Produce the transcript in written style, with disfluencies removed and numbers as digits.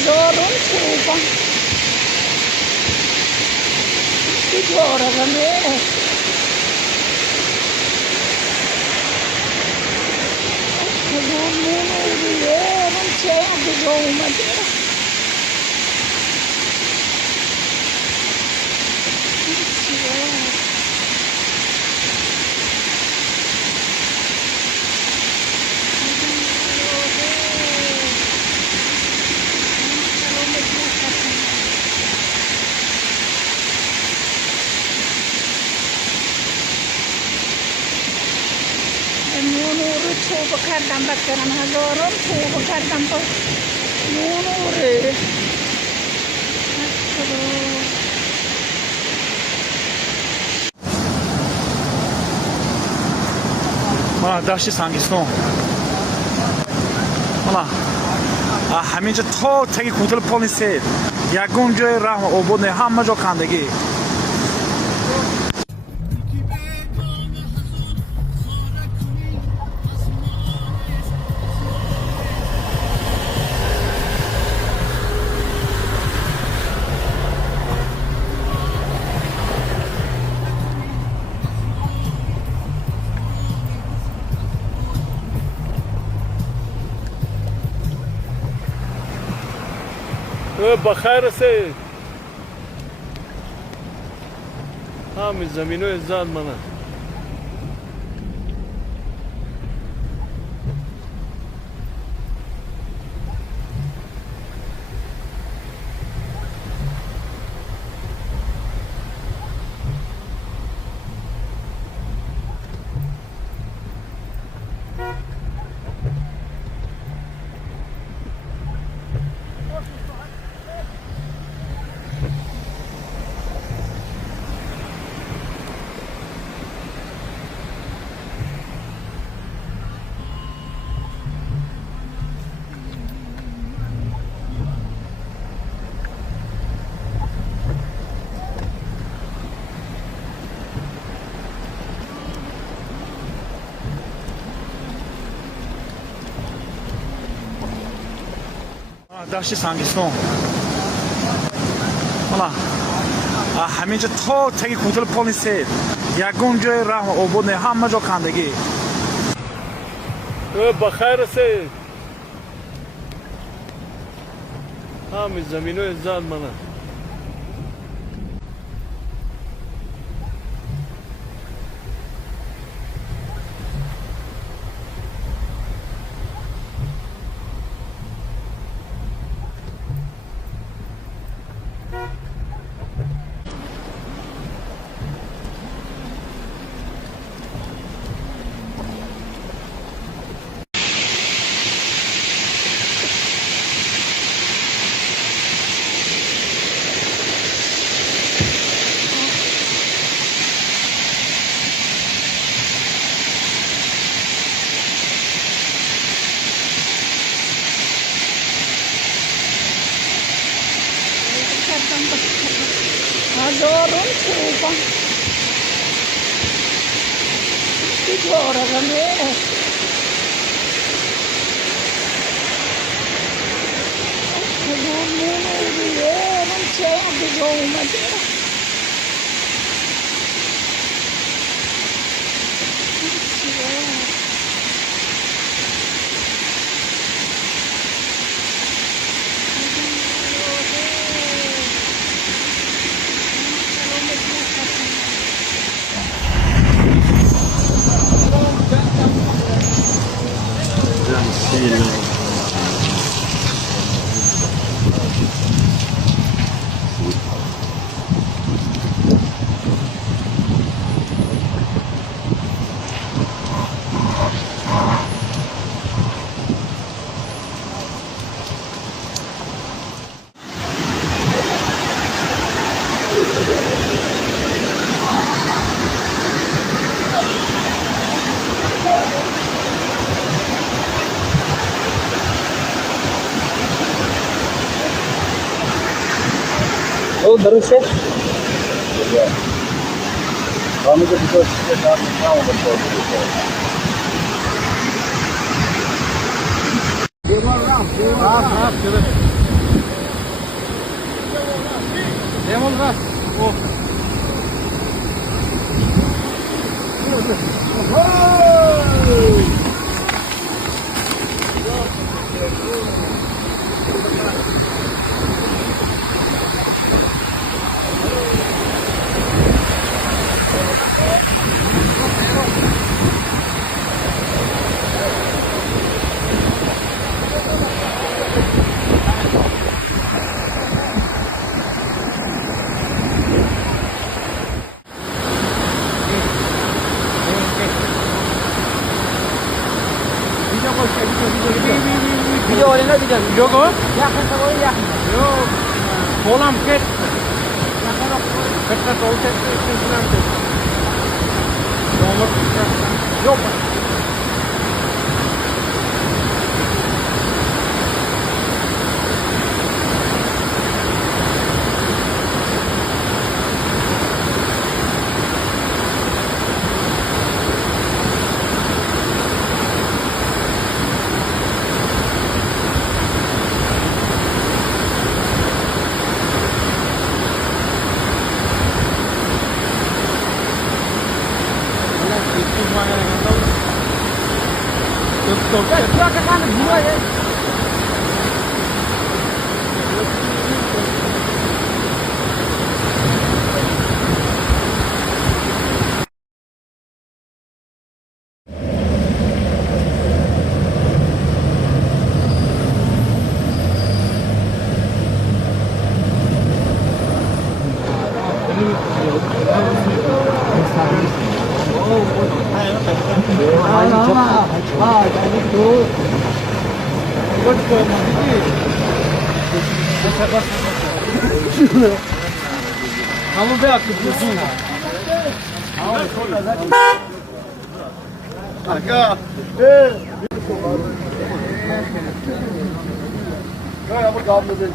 هزاران توبه بیچاره‌مه هزارمون اوریه من چه دیگه اومده نور توبه کردم بکرم هزاران توبه کردم با نوره ما داشتی سنگستون حالا همینجا تا تگی کنترل پلیس یکون جای راه عبور نه همه جا کندگی بخیر سید همین زمینو زن منه داشتی سنگستون حالا همینجا تا تگی کنترل پلیس یکون جای راه عبور نه همه جا کندگی بخیر سید همین زمینو زن منه هزاران توبه بیچاره‌مه هزارمون اوریه من چه دیگه اومده Oh, درسته؟ Kami ko dito sa dami na ako magpapalito. Ram, ram, ram, ram, Video olayına gidelim. Yok o. Yakınsa koy yakın. Yok. Kolam ket. Yakın ok. Ketler dolu çekti. Üstünden ket. Yok. Kamu be aklı diyorsun. Aga. Ya bu kablo değil